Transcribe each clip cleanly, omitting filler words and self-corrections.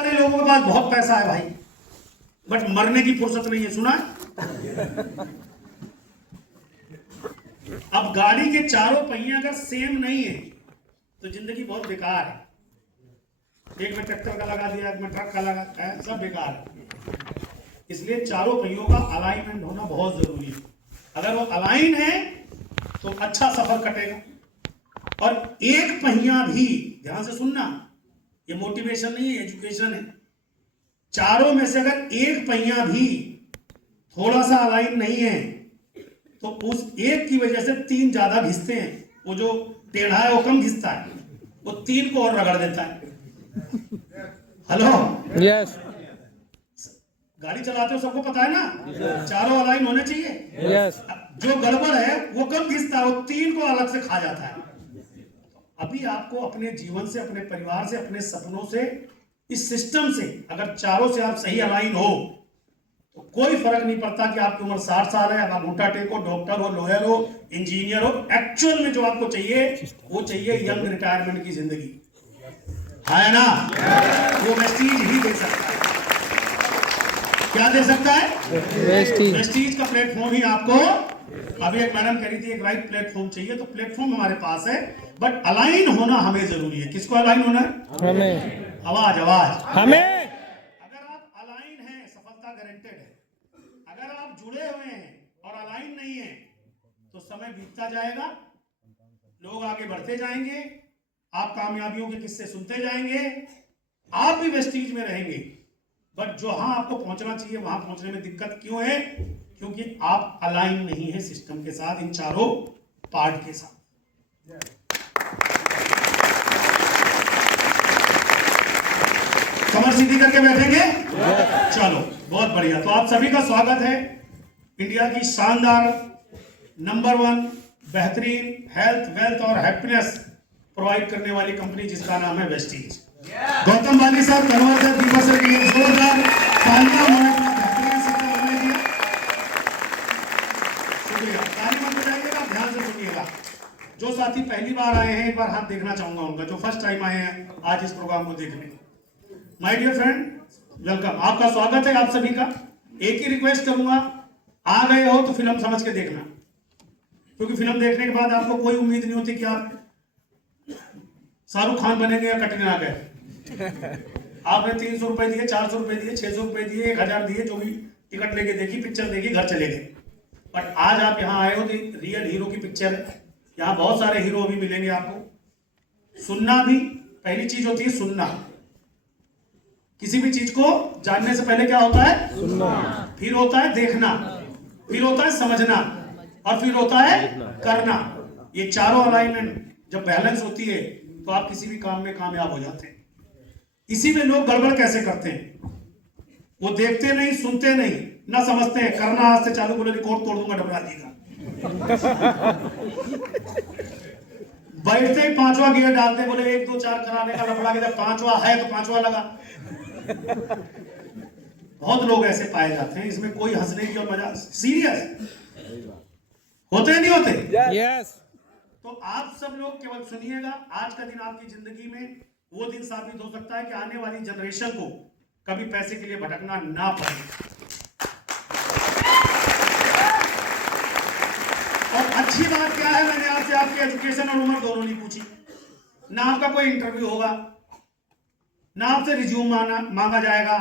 सारे लोगों के पास बहुत पैसा है भाई, बट मरने की फुर्सत नहीं है, सुना है? अब गाड़ी के चारों पहिए अगर सेम नहीं है तो जिंदगी बहुत बेकार है। एक में ट्रैक्टर का लगा दिया, एक में ट्रक का लगा है, सब बेकार है। इसलिए चारों पहियों का अलाइनमेंट होना बहुत जरूरी है। अगर वो अलाइन है तो अच्छा सफर कटेगा। और एक पहिया भी, ध्यान से सुनना, ये मोटिवेशन नहीं है, एजुकेशन है। चारों में से अगर एक पहिया भी थोड़ा सा अलाइन नहीं है तो उस एक की वजह से तीन ज्यादा घिसते हैं। वो जो टेढ़ा है वो कम घिसता है, वो तीन को और रगड़ देता है। हेलो, यस, गाड़ी चलाते हो सबको पता है ना, चारों अलाइन होने चाहिए। यस। जो गड़बड़ है वो कम घिसता है, वो तीन को अलग से खा जाता है। अभी आपको अपने जीवन से, अपने परिवार से, अपने सपनों से, इस सिस्टम से अगर चारों से आप सही अलाइन हो तो कोई फर्क नहीं पड़ता कि आपकी उम्र 60 साल है, आप अंगूठा टेक हो, डॉक्टर हो, लॉयर हो, इंजीनियर हो। एक्चुअल में जो आपको चाहिए वो चाहिए यंग रिटायरमेंट की जिंदगी, है ना? वो वेस्टीज ही दे सकता है। क्या दे सकता है? वेस्टीज का प्लेटफॉर्म ही आपको। अभी एक मैडम कह रही थी एक राइट प्लेटफॉर्म चाहिए, तो प्लेटफॉर्म हमारे पास है, बट अलाइन होना हमें जरूरी है। किसको अलाइन होना है? हमें। आवाज आवाज हमें। अगर आप अलाइन हैं, सफलता गारंटेड है। अगर आप जुड़े हुए हैं और अलाइन नहीं है तो समय बीतता जाएगा, लोग आगे बढ़ते जाएंगे, आप कामयाबियों के किस्से सुनते जाएंगे, आप भी वेस्टीज में रहेंगे। बट जहां आपको पहुंचना चाहिए वहां पहुंचने में दिक्कत क्यों है? क्योंकि आप अलाइन नहीं है सिस्टम के साथ, इन चारों पार्ट के साथ। कमर सीधी करके बैठेंगे? चलो, बहुत बढ़िया। तो आप सभी का स्वागत है इंडिया की शानदार नंबर 1 बेहतरीन हेल्थ, वेल्थ और हैप्पीनेस प्रोवाइड करने वाली कंपनी जिसका नाम है वेस्टीज। गौतम बाली साहब धन्यवाद है, दीपक सर के लिए जोरदार तालियां। उन्होंने इतना बेहतरीन सिस्टम बनने दिया, शुक्रिया। ताली मत बजाइएगा, ध्यान से सुनिएगा। जो साथी पहली बार आए हैं एक बार हाथ देखना चाहूंगा उनका, जो फर्स्ट टाइम आए हैं आज इस प्रोग्राम को देखने। माय डियर फ्रेंड, वेलकम, आपका स्वागत है आप सभी का। एक ही रिक्वेस्ट करूंगा, आ गए हो तो फिल्म समझ के देखना, क्योंकि फिल्म देखने के बाद आपको कोई उम्मीद नहीं होती कि आप शाहरुख खान बनेंगे या कटरीना कैफ। आपने 300 रुपए दिए, 400 रुपए दिए, 600 रुपए दिए, 1000 दिए, जो भी टिकट लेके देखी, पिक्चर देखी, घर चले गए। बट आज आप यहाँ आए हो तो रियल हीरो की पिक्चर है। यहाँ बहुत सारे हीरो भी मिलेंगे आपको। सुनना भी पहली चीज होती है, सुनना। किसी भी चीज को जानने से पहले क्या होता है? सुनना। फिर होता है देखना, फिर होता है समझना, और फिर होता है करना। ये चारों अलाइनमेंट जब बैलेंस होती है तो आप किसी भी काम में कामयाब हो जाते हैं। इसी में लोग गड़बड़ कैसे करते हैं? वो देखते नहीं, सुनते नहीं, ना समझते हैं। करना आज से चालू, बोले रिकॉर्ड तोड़ दूंगा डबरा जी का। बैठते ही 5वां गियर डालते, बोले 1 2 4 कराने का लफड़ा के, जब 5वां है तो 5वां लगा। बहुत लोग ऐसे पाए जाते हैं, इसमें कोई हंसने की और मजा, सीरियस होते नहीं होते? यस। तो आप सब लोग केवल सुनिएगा। आज का दिन आपकी जिंदगी में वो दिन साबित हो सकता है कि आने वाली जनरेशन को कभी पैसे के लिए भटकना ना पड़े। और अच्छी बात क्या है, मैंने आपसे आपकी एजुकेशन और उम्र दोनों नहीं पूछी, ना आपका कोई इंटरव्यू होगा, ना आपसे रिज्यूम मांगा जाएगा।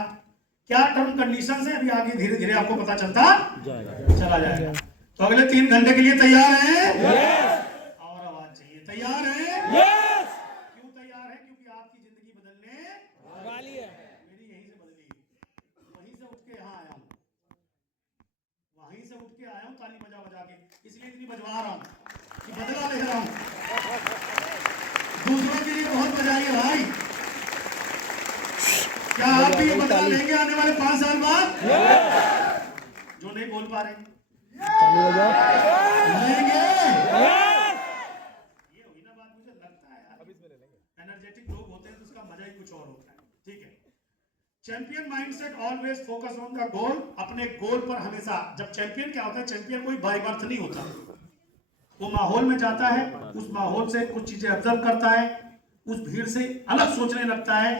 क्या टर्म कंडीशन है अभी आगे धीरे धीरे आपको पता चलता चला जाएगा। तो अगले 3 घंटे के लिए तैयार हैं? और आवाज चाहिए, तैयार हैं? क्यों तैयार हैं? क्योंकि आपकी जिंदगी बदलने वाली है। मेरी यहीं से बदली, वहीं से उठ के यहाँ आया हूँ, वहीं से उठ के आया हूँ ताली बजा बजा के, इसलिए इतनी बजवा रहा हूँ कि बदला ले रहा हूँ। दूसरों के लिए बहुत बजाइए भाई। क्या आप भी ये बदला लेंगे आने वाले 5 साल बाद? जो नहीं बोल पा रहे लेंगे। ये हुई ना बात, मुझे लगता है यार एनर्जेटिक लोग होते हैं तो उसका मजा ही कुछ और होता है। ठीक है, champion mindset always focus on the goal. अपने गोल पर हमेशा। जब चैंपियन क्या होता है? चैंपियन कोई बाय बर्थ नहीं होता, वो माहौल में जाता है, उस माहौल से कुछ चीजें ऑब्जर्व करता है, उस भीड़ से अलग सोचने लगता है,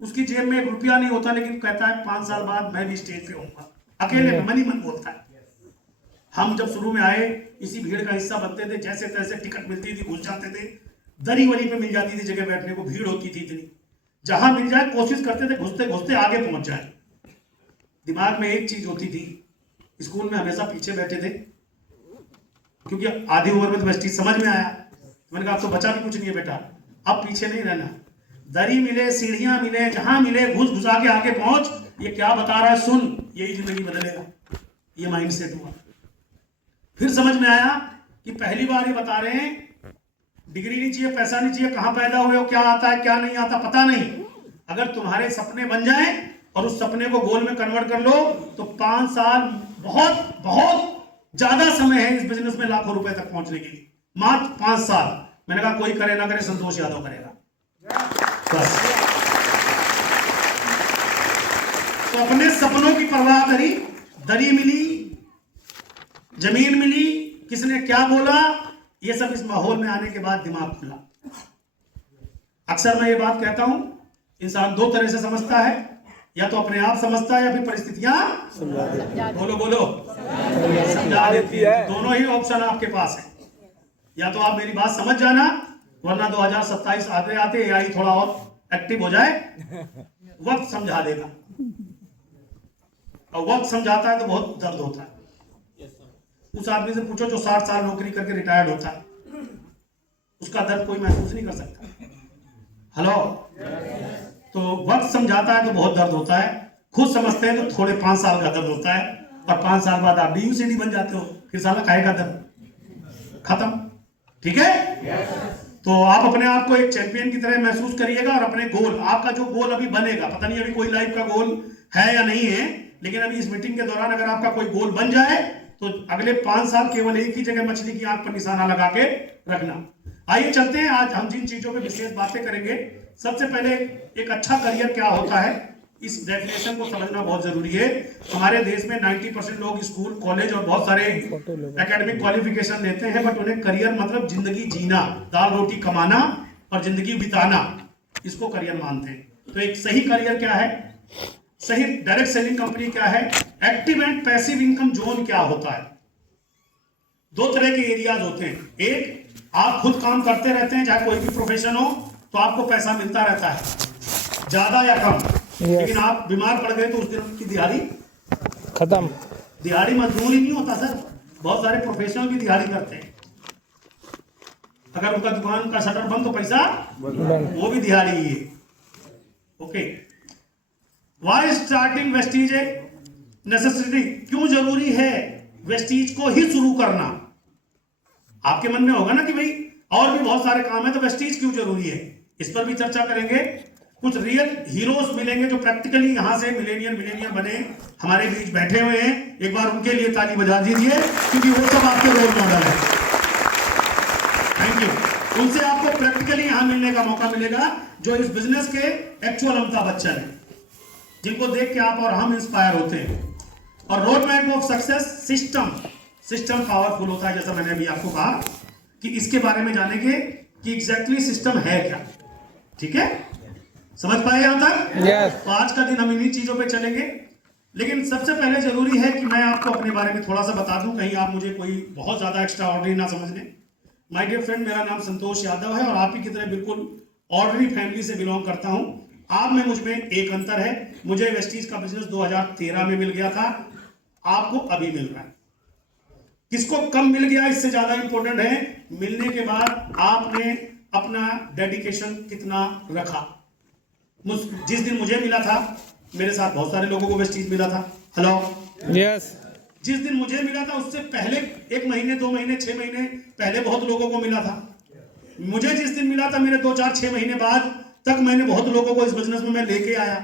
उसकी जेब में 1 रुपया नहीं होता, लेकिन कहता है 5 साल बाद मैं भी स्टेज पे होऊंगा, अकेले में मन ही मन बोलता है। हम जब शुरू में आए इसी भीड़ का हिस्सा बनते थे, जैसे तैसे टिकट मिलती थी घुस जाते थे, दरी वरी पे मिल जाती थी जगह बैठने को, भीड़ होती थी इतनी, जहां मिल जाए कोशिश करते थे घुसते घुसते आगे पहुंच जाए। दिमाग में एक चीज होती थी, स्कूल में हमेशा पीछे बैठे थे, क्योंकि आधी उम्र में तो बस चीज समझ में आया, मैंने कहा अब तो बचा भी कुछ नहीं है बेटा, अब पीछे नहीं रहना, दरी मिले सीढ़ियां मिले जहां मिले घुस घुसा के आगे पहुंच, ये क्या बता रहा है सुन, यही जिंदगी बदलेगा। ये माइंड सेट हुआ। फिर समझ में आया कि पहली बार ये बता रहे हैं डिग्री नहीं चाहिए, पैसा नहीं चाहिए, कहां पैदा हुए हो, क्या आता है क्या नहीं आता पता नहीं, अगर तुम्हारे सपने बन जाए और उस सपने को गोल में कन्वर्ट कर लो तो 5 साल बहुत बहुत ज्यादा समय है इस बिजनेस में लाखों रुपए तक पहुंचने के लिए, मात्र 5 साल। मैंने कहा कोई करे ना करे संतोष यादव करेगा बस। तो अपने सपनों की परवाह करी, दरी मिली, जमीन मिली, किसने क्या बोला, ये सब इस माहौल में आने के बाद दिमाग खुला। अक्सर मैं ये बात कहता हूं, इंसान 2 तरह से समझता है, या तो अपने आप समझता है या फिर परिस्थितियां बोलो बोलो समझा देती है। दोनों ही ऑप्शन आपके पास है, या तो आप मेरी बात समझ जाना, वरना 2027 आते आते एआई थोड़ा और एक्टिव हो जाए, वक्त समझा देगा, और वक्त समझाता है तो बहुत दर्द होता है। उस आदमी से पूछो जो 60 साल नौकरी करके रिटायर्ड होता है, उसका दर्द कोई महसूस नहीं कर सकता। हेलो, तो वक्त समझाता है तो बहुत दर्द होता है, खुद समझते हैं तो थोड़े 5 साल का दर्द होता है, और 5 साल बाद आप DUCD बन जाते हो, फिर साला खाएगा दर्द खत्म। ठीक है? तो आप अपने आप को एक चैंपियन की तरह महसूस करिएगा, और अपने गोल, आपका जो गोल अभी बनेगा, पता नहीं अभी कोई लाइफ का गोल है या नहीं है, लेकिन अभी इस मीटिंग के दौरान अगर आपका कोई गोल बन जाए तो अगले 5 साल केवल एक ही जगह मछली की आंख पर निशाना लगा के रखना। आइए चलते हैं, आज हम जिन चीजों पे विशेष बातें करेंगे। सबसे पहले एक अच्छा करियर क्या होता है, इस डेफिनेशन को समझना बहुत जरूरी है। हमारे देश में 90% लोग स्कूल कॉलेज और बहुत सारे एकेडमिक क्वालिफिकेशन लेते हैं, बट उन्हें करियर मतलब जिंदगी जीना, दाल रोटी कमाना और जिंदगी बिताना, इसको करियर मानते हैं। तो एक सही करियर क्या है, सही डायरेक्ट सेलिंग कंपनी क्या है, active and passive income zone क्या होता है। 2 तरह के एरियाज होते हैं, एक आप खुद काम करते रहते हैं, चाहे कोई भी प्रोफेशन हो, तो आपको पैसा मिलता रहता है ज्यादा या कम, लेकिन आप बीमार पड़ गए तो उस दिन की दिहाड़ी खत्म। दिहाड़ी मजदूर ही नहीं होता सर, बहुत सारे प्रोफेशनल भी दिहाड़ी करते हैं, अगर उनका दुकान का शटर बंद तो पैसा वो भी दिहाड़ी ही है। Okay, why starting vestiges a necessity, क्यों जरूरी है वेस्टीज को ही शुरू करना। आपके मन में होगा ना कि भाई और भी बहुत सारे काम है, तो वेस्टीज क्यों जरूरी है, इस पर भी चर्चा करेंगे। कुछ रियल हीरोज मिलेंगे जो प्रैक्टिकली यहां से मिलेनियर बने हमारे बीच बैठे हुए हैं, एक बार उनके लिए ताली बजा दीजिए, क्योंकि वो सब आपके रोल मॉडल है। Thank you. उनसे आपको प्रैक्टिकली यहां मिलने का मौका मिलेगा, जो इस बिजनेस के एक्चुअल अमिताभ बच्चन है, जिनको देख के आप और हम इंस्पायर होते हैं। और road map of success system powerful होता है, जैसा मैंने अभी आपको कहा कि इसके बारे में जानेंगे कि एग्जैक्टली सिस्टम है क्या। ठीक है, समझ पाए यहां तक? yes. तो आज का दिन हम इन्हीं चीजों पे चलेंगे, लेकिन सबसे पहले जरूरी है कि मैं आपको अपने बारे में थोड़ा सा बता दूं, कहीं आप मुझे कोई बहुत ज्यादा एक्स्ट्रा ऑर्डनरी ना समझ लें। माय डियर फ्रेंड, मेरा नाम संतोष यादव है और आप ही की तरह बिल्कुल ऑर्डनरी फैमिली से बिलोंग करता हूं। आप में मुझ में एक अंतर है, मुझे वेस्टीज का बिजनेस 2013 में मिल गया था, आपको अभी मिल रहा है। किसको कम मिल गया इससे ज्यादा इंपॉर्टेंट है, मिलने के बाद आपने अपना डेडिकेशन कितना रखा। जिस दिन मुझे मिला था, मेरे साथ बहुत सारे लोगों को वेस्टीज मिला था। Hello, yes. जिस दिन मुझे मिला था उससे पहले 1 महीने 2 महीने 6 महीने पहले बहुत लोगों को मिला था। मुझे जिस दिन मिला था, मेरे 2 4 6 महीने बाद तक मैंने बहुत लोगों को इस बिजनेस में मैं लेके आया,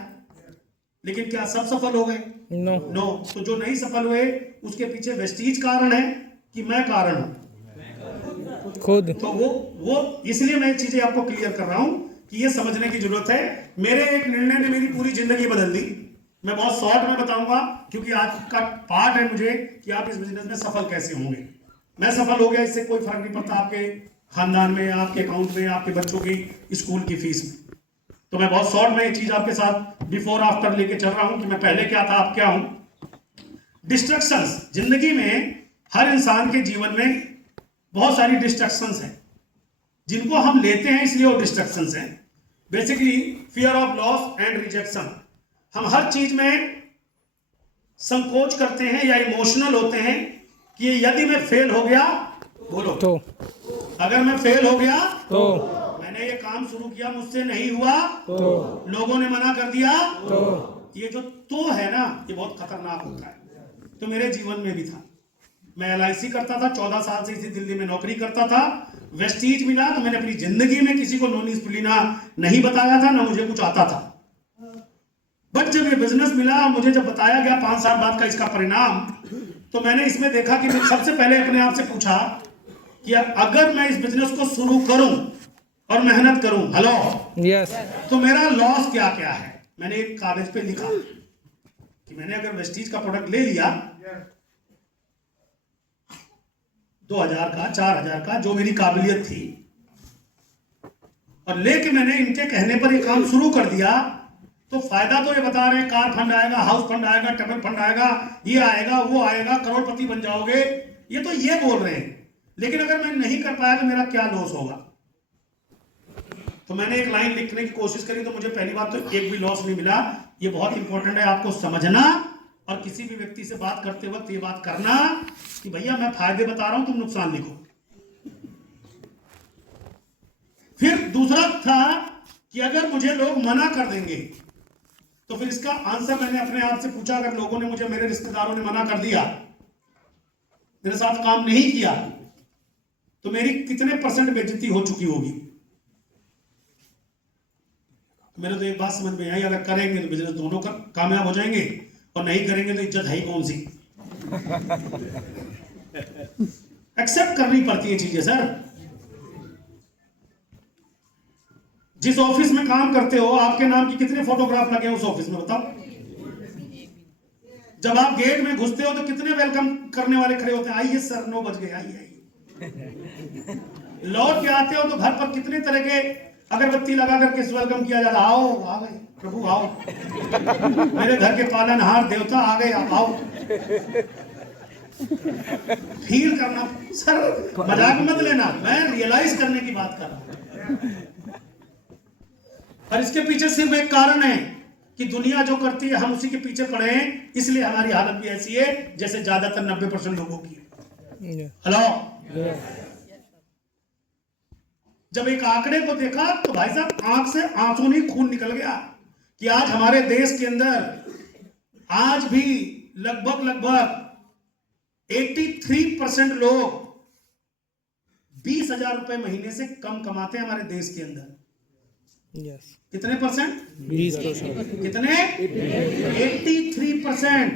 लेकिन क्या सब सफल हो गए? नो। तो जो नहीं सफल हुए उसके पीछे वेस्टीज कारण है कि मैं कारण हूं खुद। तो वो इसलिए मैं चीजें आपको क्लियर कर रहा हूं कि ये समझने की जरूरत है। मेरे एक निर्णय ने मेरी पूरी जिंदगी बदल दी। मैं बहुत शॉर्ट में बताऊंगा, क्योंकि आज का पार्ट है मुझे कि आप इस बिजनेस में सफल कैसे होंगे। मैं सफल हो गया, इससे कोई फर्क नहीं पड़ता आपके खानदान में, आपके अकाउंट में, आपके बच्चों की स्कूल की फीस में। तो मैं बहुत शॉर्ट में ये चीज आपके साथ बिफोर आफ्टर लेके चल रहा हूं कि मैं पहले क्या था, अब क्या हूं। डिस्ट्रक्शंस जिंदगी में, हर इंसान के जीवन में बहुत सारी डिस्ट्रक्शंस हैं जिनको हम लेते हैं, इसलिए वो डिस्ट्रक्शंस हैं। Basically fear of loss and rejection. हम हर चीज में संकोच करते हैं या इमोशनल होते हैं कि यदि मैं फेल हो गया, बोलो तो अगर मैं फेल हो गया, तो मैंने ये काम शुरू किया, मुझसे नहीं हुआ, तो लोगों ने मना कर दिया, तो ये जो तो है ना, ये बहुत खतरनाक होता है। तो मेरे जीवन में भी था। मैं LIC करता था, 14 साल से इसी दिल्ली में नौकरी करता था। वेस्टीज मिला तो मैंने अपनी जिंदगी में किसी को नोनी स्प्लिना नहीं बताया था, ना मुझे कुछ आता था। बट जब ये बिजनेस मिला, मुझे जब बताया गया 5 साल बाद का इसका परिणाम, तो मैंने इसमें देखा कि मैं सबसे पहले अपने आप से पूछा कि अगर मैं इस बिजनेस को शुरू करूं और मेहनत करूं, हेलो, यस, तो मेरा लॉस क्या क्या है। मैंने एक कागज पे लिखा कि मैंने अगर वेस्टीज का प्रोडक्ट ले लिया 2000 का, 4000 का, जो मेरी काबिलियत थी, और लेके मैंने इनके कहने पर ये काम शुरू कर दिया, तो फायदा तो ये बता रहे हैं, कार फंड आएगा, हाउस फंड आएगा, टेबल फंड आएगा, ये आएगा, वो आएगा, करोड़पति बन जाओगे, ये तो ये बोल रहे हैं। लेकिन अगर मैं नहीं कर पाया तो मेरा क्या लॉस होगा। तो मैंने एक लाइन लिखने की कोशिश करी, तो मुझे पहली बात तो एक भी लॉस नहीं मिला। ये बहुत इंपॉर्टेंट है आपको समझना, और किसी भी व्यक्ति से बात करते वक्त ये बात करना कि भैया मैं फायदे बता रहा हूं, तुम नुकसान लिखो। फिर दूसरा था कि अगर मुझे लोग मना कर देंगे, तो फिर इसका आंसर मैंने अपने आप से पूछा, अगर लोगों ने मुझे, मेरे रिश्तेदारों ने मना कर दिया, मेरे साथ काम नहीं किया, तो मेरी कितने % बेइज्जती हो चुकी होगी। मेरे तो एक बात समझ में आई, अगर करेंगे तो बिजनेस दोनों कामयाब हो जाएंगे, और नहीं करेंगे तो इज्जत है ही कौन सी। एक्सेप्ट करनी पड़ती है चीजें सर। जिस ऑफिस में काम करते हो, आपके नाम की कितने फोटोग्राफ लगे उस ऑफिस में, बताओ। जब आप गेट में घुसते हो तो कितने वेलकम करने वाले खड़े होते हैं, आइए सर 9 बज गए, आइए आइए। लौट के आते हो तो घर पर कितने तरह के अगरबत्ती लगा करके वेलकम किया जाता, आओ, आ गए प्रभु, आओ, मेरे घर के पालनहार देवता आ गए, आओ। फील करना सर, मजाक मत लेना, मैं रियलाइज करने की बात कर रहा हूं। और इसके पीछे सिर्फ एक कारण है कि दुनिया जो करती है हम उसी के पीछे पड़े हैं, इसलिए हमारी हालत भी ऐसी है जैसे ज्यादातर 90% लोगों की। हेलो, जब एक आंकड़े को देखा तो भाई साहब आंख से आंसू नहीं खून निकल गया कि आज हमारे देश के अंदर आज भी लगभग 83% लोग 20,000 रुपए महीने से कम कमाते हैं हमारे देश के अंदर। यस, कितने %? 20%। कितने? 83%।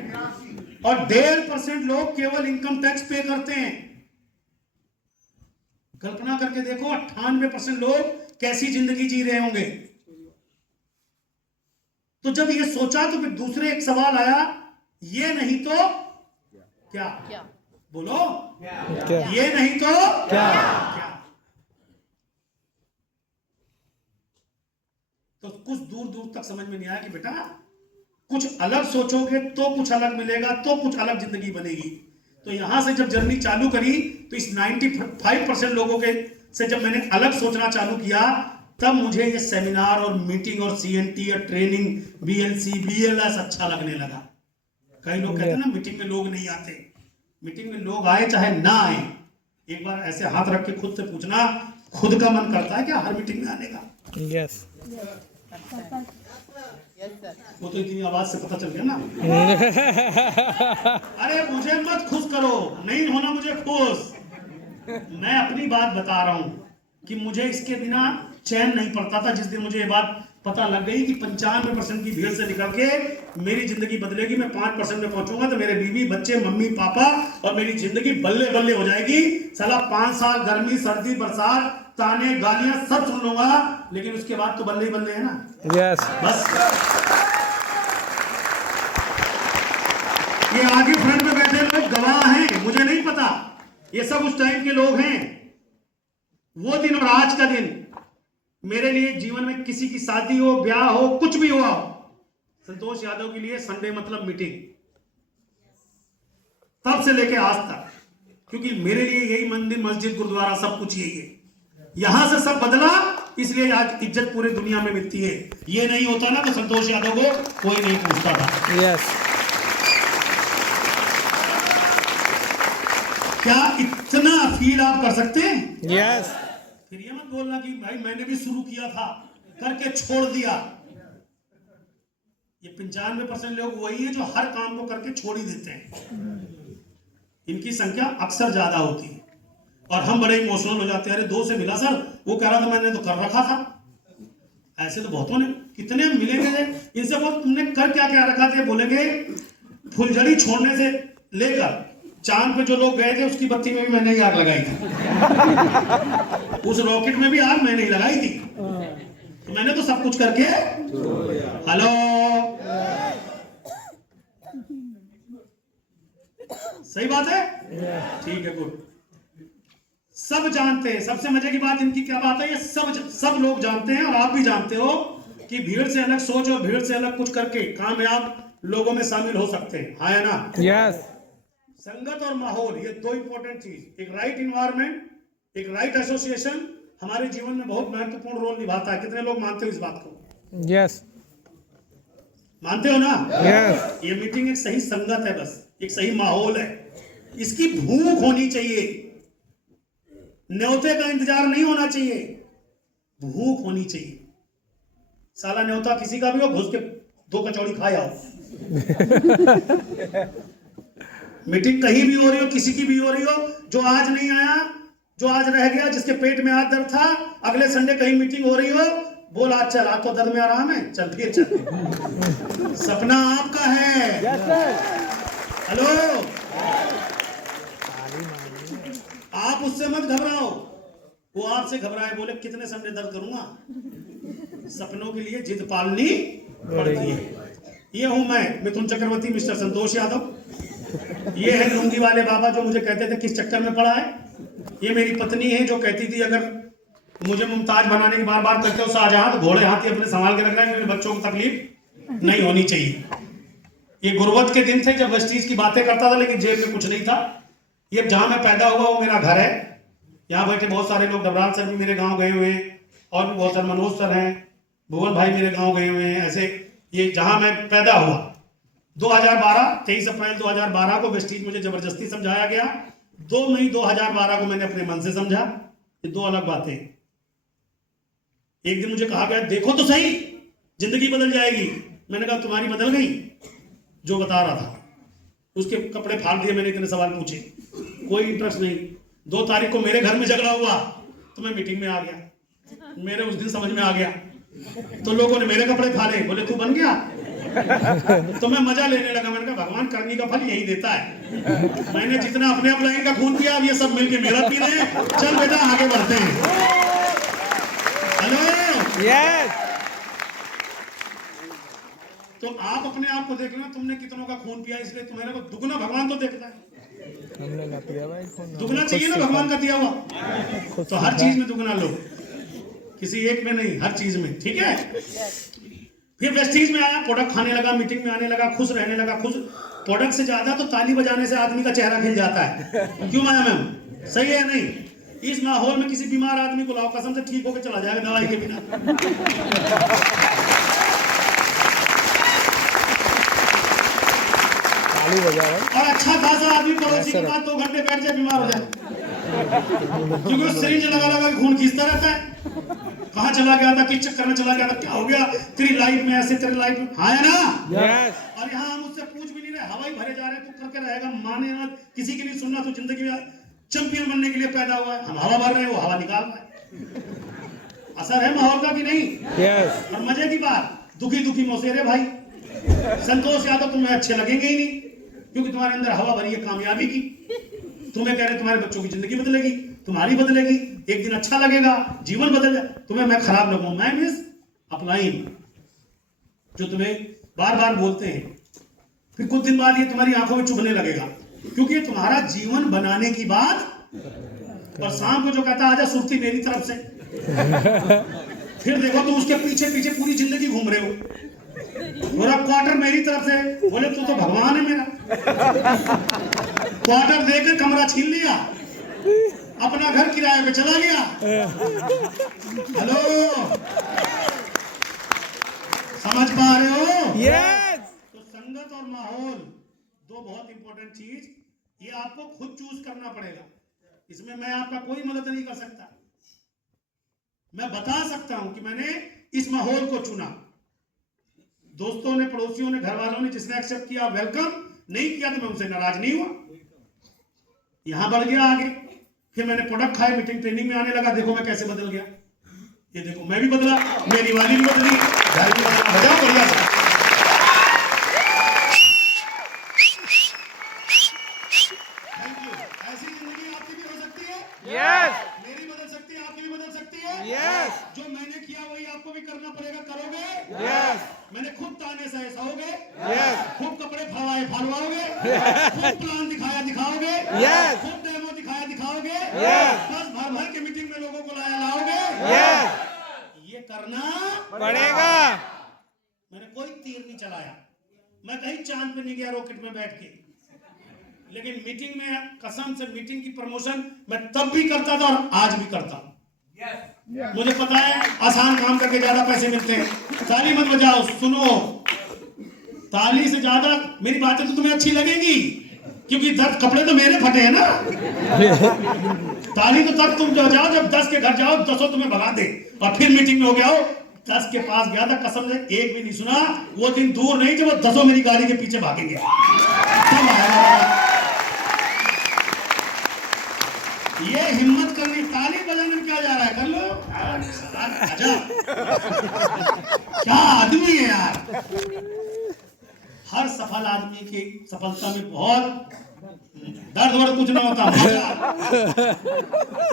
और 1.5% लोग केवल इनकम टैक्स पे करते हैं। कल्पना करके देखो, 98% लोग कैसी जिंदगी जी रहे होंगे। तो जब ये सोचा तो फिर दूसरे एक सवाल आया, ये नहीं तो क्या? बोलो, क्या? ये नहीं तो क्या? तो कुछ दूर दूर तक समझ में नहीं आया कि बेटा कुछ अलग सोचोगे तो कुछ अलग मिलेगा, तो कुछ अलग जिंदगी बनेगी। तो यहां से जब जर्नी चालू करी तो इस 95% लोगों के से जब मैंने अलग सोचना चालू किया, तब मुझे ये सेमिनार और मीटिंग और CNT और ट्रेनिंग, BLC, BLS अच्छा लगने लगा। कई लोग कहते हैं ना मीटिंग में लोग नहीं आते। मीटिंग में लोग आए चाहे ना आए, एक बार ऐसे हाथ रख के खुद से पूछना, खुद का मन करता है क्या हर मीटिंग में आने का? यस, वो तो इतनी आवाज से पता चल गया ना। अरे मुझे मत खुश करो, नहीं होना मुझे खुश। मैं अपनी बात बता रहा हूं कि मुझे इसके बिना चैन नहीं पड़ता था। जिस दिन मुझे ये बात पता लग गई कि 95% की भीड़ से निकल के मेरी जिंदगी बदलेगी, मैं 5% में पहुंचूंगा तो मेरे बीवी बच्चे, मम्मी पापा और मेरी जिंदगी बल्ले बल्ले हो जाएगी। साला 5 साल गर्मी सर्दी बरसात, ताने गालियां सब सुन लूंगा, लेकिन उसके बाद तो बल्ले ही बल्ले है ना। यस, बस ये आगे फ्रंट में बैठे लोग गवाह हैं, मुझे नहीं पता, ये सब उस टाइम के लोग हैं। वो दिन और आज का दिन मेरे लिए जीवन में किसी की शादी हो, ब्याह हो, कुछ भी हुआ हो, संतोष यादव के लिए संडे मतलब मीटिंग, तब से लेके आज तक, क्योंकि मेरे लिए यही मंदिर, मस्जिद, गुरुद्वारा सब कुछ यही है। यहां से सब बदला, इसलिए आज इज्जत पूरी दुनिया में मिलती है। ये नहीं होता ना तो संतोष यादव को कोई नहीं पूछता था। यस क्या इतना फील आप कर सकते हैं? यस फिर ये मत बोलना कि भाई मैंने भी शुरू किया था करके छोड़ दिया। ये 95% लोग वही है जो हर काम को करके छोड़ ही देते हैं। इनकी संख्या अक्सर ज्यादा होती है और हम बड़े इमोशनल हो जाते हैं। अरे 2 से मिला सर, वो कह रहा था मैंने तो कर रखा था। ऐसे तो बहुतों ने, कितने मिलेंगे इनसे, बहुत तुमने कर क्या क्या रखा था, बोलेंगे फुलझड़ी छोड़ने से लेकर चांद पे जो लोग गए थे उसकी बत्ती में भी मैंने ही आग लगाई थी। उस रॉकेट में भी आग मैंने ही लगाई थी। तो मैंने तो सब कुछ करके, हेलो, सही बात है, ठीक है, गुड। सब जानते हैं, सबसे मजे की बात इनकी क्या बात है, ये सब लोग जानते हैं और आप भी जानते हो कि भीड़ से अलग सोच और भीड़ से अलग कुछ करके कामयाब लोगों में शामिल हो सकते हैं। हाँ है ना? यस संगत और माहौल, ये 2 इंपॉर्टेंट चीज, एक राइट इन्वायरमेंट, एक राइट एसोसिएशन हमारे जीवन में बहुत महत्वपूर्ण रोल निभाता है। कितने लोग मानते हो इस बात को? यस मानते हो ना? यस ये मीटिंग एक सही संगत है, बस एक सही माहौल है। इसकी भूख होनी चाहिए, न्योते का इंतजार नहीं होना चाहिए, भूख होनी चाहिए। साला न्योता किसी का भी हो, घुस के 2 कचौड़ी खा आओ। मीटिंग कहीं भी हो रही हो, किसी की भी हो रही हो, जो आज नहीं आया, जो आज रह गया, जिसके पेट में आज दर्द था, अगले संडे कहीं मीटिंग हो रही हो, बोल आज चल, आज तो दर्द में आराम है, चल फिर चल। सपना आपका है। हेलो, आप उससे मत घबराओ, वो आपसे घबराए, बोले कितने संडे दर्द करूंगा। सपनों के लिए जिद पालनी पड़ती है। ये हूं मैं, मिथुन चक्रवर्ती, मिस्टर संतोष यादव। ये है लुंगी वाले बाबा जो मुझे कहते थे किस चक्कर में पड़ा है। ये मेरी पत्नी है जो कहती थी अगर मुझे मुमताज बनाने की बार बार कहते हो शाहजहां, तो घोड़े हाथी अपने संभाल के रखना है, मेरे बच्चों को तकलीफ नहीं होनी चाहिए। ये गुर्बत के दिन थे जब वेस्टीज की बातें करता था, लेकिन जेब में कुछ नहीं था। ये जहां मैं पैदा हुआ वो मेरा घर है। यहाँ बैठे बहुत सारे लोग, डबराल सर भी मेरे गांव गए हुए हैं, और भी बहुत सारे, मनोज सर हैं, भुवन भाई मेरे गांव गए हुए हैं। ऐसे ये जहां मैं पैदा हुआ 2012, 23 अप्रैल 2012 को वेस्टीज मुझे जबरदस्ती समझाया गया। 2 मई 2012 को मैंने अपने मन से समझा। ये 2 अलग बातें। एक दिन मुझे कहा गया देखो तो सही, जिंदगी बदल जाएगी। मैंने कहा तुम्हारी बदल गई? जो बता रहा था उसके कपड़े फाड़ दिए मैंने, इतने सवाल पूछे, कोई इंटरेस्ट नहीं। 2 तारीख को मेरे घर में झगड़ा हुआ तो मैं मीटिंग में आ गया। मेरे उस दिन समझ में आ गया, तो लोगों ने मेरे कपड़े फाड़े, बोले तू बन गया। तो मैं मजा लेने लगा। मैंने कहा भगवान करनी का फल यही देता है। मैंने जितना अपने अपलाइन का खून पिया, अब ये सब मिलके मेरा पी रहे हैं। चल बेटा आगे बढ़ते हैं। हेलो, यस तो आप अपने आप को देख लो, तुमने कितनों का खून पिया, इसलिए तुम्हारे को दुगना भगवान तो देखता है। हमने ना पिया भाई खून, दुगना चाहिए ना भगवान का दिया हुआ। तो हर चीज में दुगना लो, किसी एक में नहीं, हर चीज में, ठीक है। फिर वेस्टीज में आया, प्रोडक्ट खाने लगा, मीटिंग में आने लगा, खुश रहने लगा। खुश प्रोडक्ट से ज्यादा तो ताली बजाने से आदमी का चेहरा खिल जाता है। क्यों माया मैम, सही है नहीं? इस माहौल में किसी बीमार आदमी को लाओ, कसम से ठीक होकर चला जाएगा दवाई के बिना। ताली बजा रहा है। और अच्छा खासा आदमी पड़ोसी के पास 2 घंटे बैठ जाए, बीमार हो जाए, क्योंकि वो सिरिंज लगा लगा के खून खींचता रहता है। कहाँ चला गया था, किस चक्कर में चला गया था, क्या हो गया तेरी लाइफ में, ऐसे तेरी लाइफ में, हाँ है ना? यस और यहाँ हम उससे पूछ भी नहीं रहे, हवाई भरे जा रहे, तू करके रहेगा, माने मत, किसी की नहीं सुनना, तो जिंदगी में चैंपियन बनने के लिए पैदा हुआ है। हम हवा भर रहे हैं, वो हवा निकाल रहा है। असर है माहौल का कि नहीं? यस और मजे की बात, दुखी दुखी मौसेरे भाई, संतोष यादव तुम्हें अच्छे लगेंगे ही नहीं, क्योंकि तुम्हारे अंदर हवा भरी है कामयाबी की। तुम्हें कह रहे तुम्हारे बच्चों की जिंदगी बदलेगी, तुम्हारी बदलेगी, एक दिन अच्छा लगेगा, जीवन बदल जाए। तुम्हें मैं खराब लगूं, मैं मिस अपलाइन, जो तुम्हें बार बार बोलते हैं, फिर कुछ दिन बाद ये तुम्हारी आंखों में चुभने लगेगा, क्योंकि ये तुम्हारा जीवन बनाने की बात। और शाम को जो कहता आजा सुर्ती मेरी तरफ से, फिर देखो तो उसके पीछे पीछे पूरी जिंदगी घूम रहे हो। पूरा क्वार्टर मेरी तरफ से, बोले तू तो भगवान है मेरा। क्वार्टर देकर कमरा छीन लिया, अपना घर किराए पे चला गया। हेलो, समझ पा रहे हो? यस तो संगत और माहौल दो बहुत इंपॉर्टेंट चीज, ये आपको खुद चूज करना पड़ेगा। इसमें मैं आपका कोई मदद नहीं कर सकता। मैं बता सकता हूं कि मैंने इस माहौल को चुना। दोस्तों ने, पड़ोसियों ने, घर वालों ने, जिसने एक्सेप्ट किया वेलकम, नहीं किया तो मैं उनसे नाराज नहीं हुआ। यहां बढ़ गया आगे, फिर मैंने प्रोडक्ट खाए, मीटिंग ट्रेनिंग में आने लगा। देखो मैं कैसे बदल गया, ये देखो मैं भी बदला, मेरी वाली भी बदली, घर भी बदला। बजाओ बढ़िया से। Thank you. ऐसी जिंदगी आपकी भी हो सकती है, यस मेरी बदल सकती है, आपकी भी बदल सकती है। यस जो मैंने किया वही आपको भी करना पड़ेगा। करोगे? यस मैंने खुद ताने सहे सहोगे, यस खूब कपड़े फाड़वाओगे, खूब प्लान दिखाओगे, Yes. खूब डेमो दिखाओगे, Yes. बस भर भर के मीटिंग में लोगों को लाओगे। यस ये करना पड़ेगा। मैंने कोई तीर नहीं चलाया, मैं कहीं चांद पे नहीं गया रॉकेट में बैठ के। लेकिन मीटिंग में कसम से मीटिंग की प्रमोशन मैं तब भी करता था और आज भी करता हूं। मुझे पता है आसान काम करके ज्यादा पैसे मिलते हैं। ताली मत बजाओ, सुनो। ताली से ज्यादा मेरी बातें तो तुम्हें अच्छी लगेंगी, क्योंकि 10 कपड़े तो मेरे फटे हैं ना। ताली तो तब तुम बजाओ जब 10 के घर जाओ, 10 तुम्हें भगा दे और फिर मीटिंग में हो गया हो। 10 के पास गया था, कसम से एक भी नहीं सुना। वो दिन दूर नहीं जब वो 10 मेरी गाड़ी के पीछे भागेंगे। तब आएगा ये हिम्मत करनी। ताली बजाने में क्या जा रहा है, कर लो। आजा, क्या आदमी है यार। हर सफल आदमी की सफलता में बहुत दर्द वर्द कुछ ना होता, मजा।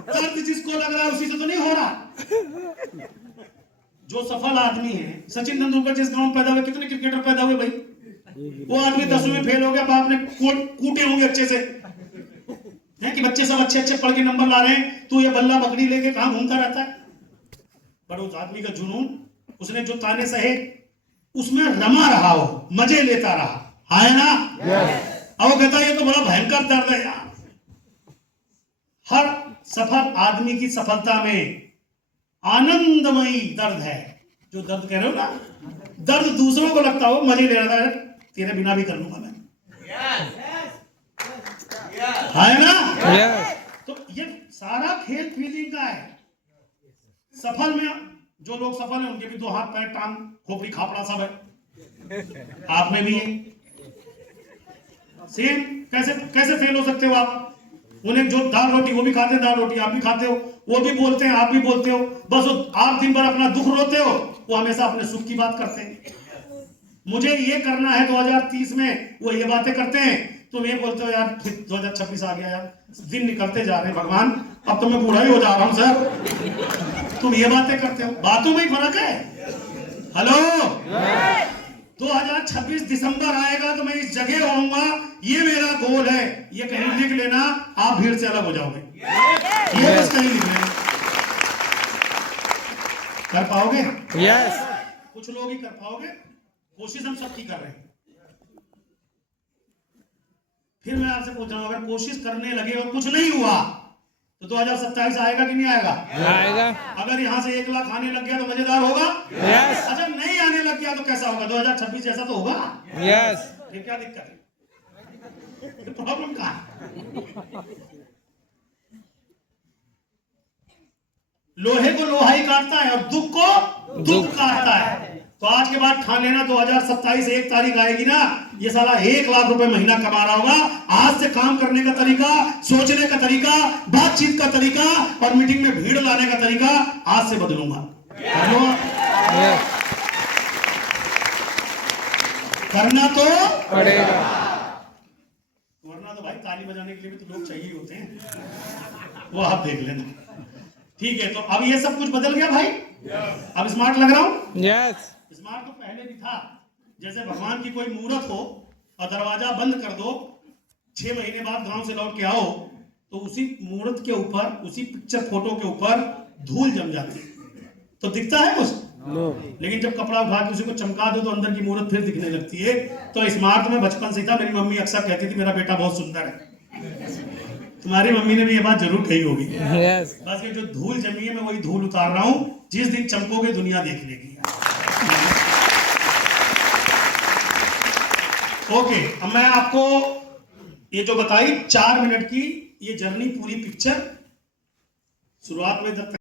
दर्द जिसको लग रहा है उसी से तो नहीं हो रहा। जो सफल आदमी है, सचिन तेंदुलकर जिस गांव में पैदा हुए, कितने क्रिकेटर पैदा हुए भाई। वो आदमी 10वीं में फेल हो गया, बाप ने कूटे होंगे अच्छे से, है कि बच्चे सब अच्छे अच्छे पढ़ के नंबर ला रहे हैं, तू ये बल्ला बकरी लेके कहां घूमता रहता है। पर उस आदमी का जुनून, उसने जो ताने सहे उसमें रमा रहा हो, मजे लेता रहा, है ना। और वो कहता ये तो बड़ा भयंकर दर्द है यार। हर सफल आदमी की सफलता में आनंदमयी दर्द है। जो दर्द कह रहे हो ना, दर्द दूसरों को लगता हो, मजे ले रहा है, तेरे बिना भी कर लूंगा मैं, है ना। यस तो ये सारा खेल फीलिंग का है। सफल में जो लोग सफल हैं उनके भी 2 हाथ पैर टांग खोपड़ी खापड़ा सब है, आप में भी है सेम। कैसे कैसे फेल हो सकते हो आप। उन्हें जो दाल रोटी वो भी खाते हैं, दाल रोटी आप भी खाते हो, वो भी बोलते हैं आप भी बोलते हो, बस आप दिन भर अपना दुख रोते हो, वो हमेशा अपने सुख की बात करते हैं। मुझे ये करना है 2030 में, वो ये बातें करते हैं। तुम ये बोलते हो यार 2026 आ गया यार, दिन निकलते जा रहे हैं भगवान, अब तो मैं बूढ़ा ही हो जा रहा हूं सर। तुम ये बातें करते हो, बातों में ही फर्क है। हेलो, 2026 दिसंबर आएगा तो मैं इस जगह होऊंगा, ये मेरा गोल है। ये कहीं लिख लेना, आप भीड़ से अलग हो जाओगे। ये बस कहीं लिख लेना। कर पाओगे? यस कुछ लोग ही कर पाओगे, कोशिश हम सब की कर रहे हैं। फिर मैं आपसे पूछ रहा हूं, अगर कोशिश करने लगे और कुछ नहीं हुआ तो 2027 आएगा कि नहीं आएगा? आएगा। अगर यहां से 1 लाख आने लग गया तो मजेदार होगा। यस अच्छा नहीं आने लग गया तो कैसा होगा? 2026 जैसा तो होगा। यस फिर क्या दिक्कत है? प्रॉब्लम कहां है? लोहे को लोहा ही काटता है और दुख को दुख काटता है। तो आज के बाद ठान लेना, 2027 1 तारीख आएगी ना, ये साला 1 लाख रुपए महीना कमा रहा होगा। आज से काम करने का तरीका, सोचने का तरीका, बातचीत का तरीका और मीटिंग में भीड़ लाने का तरीका आज से बदलूंगा। करना तो पड़ेगा। वरना तो भाई ताली बजाने के लिए भी तो लोग चाहिए होते हैं, वो आप देख लेना। ठीक है, तो अब ये सब कुछ बदल गया भाई। अब स्मार्ट लग रहा हूं। यस स्मार्ट तो पहले भी था। जैसे भगवान की कोई मूर्त हो और दरवाजा बंद कर दो, 6 महीने बाद गांव से लौट के आओ तो उसी मूर्त के ऊपर, उसी पिक्चर फोटो के ऊपर धूल जम जाती है। तो दिखता है कुछ, नो। लेकिन जब कपड़ा उठा के उसी को चमका दो तो अंदर की मूर्त फिर दिखने लगती है। तो स्मार्ट में बचपन से था। मेरी मम्मी अक्सर कहती थी मेरा बेटा बहुत सुंदर है। तुम्हारी मम्मी ने भी ये बात जरूर कही होगी। यस। बस ये जो धूल जमी है मैं वही धूल उतार रहा हूं। जिस दिन चमकोगे दुनिया देख लेगी। ओके, अब मैं आपको ये जो बताई 4 मिनट की ये जर्नी पूरी पिक्चर शुरुआत में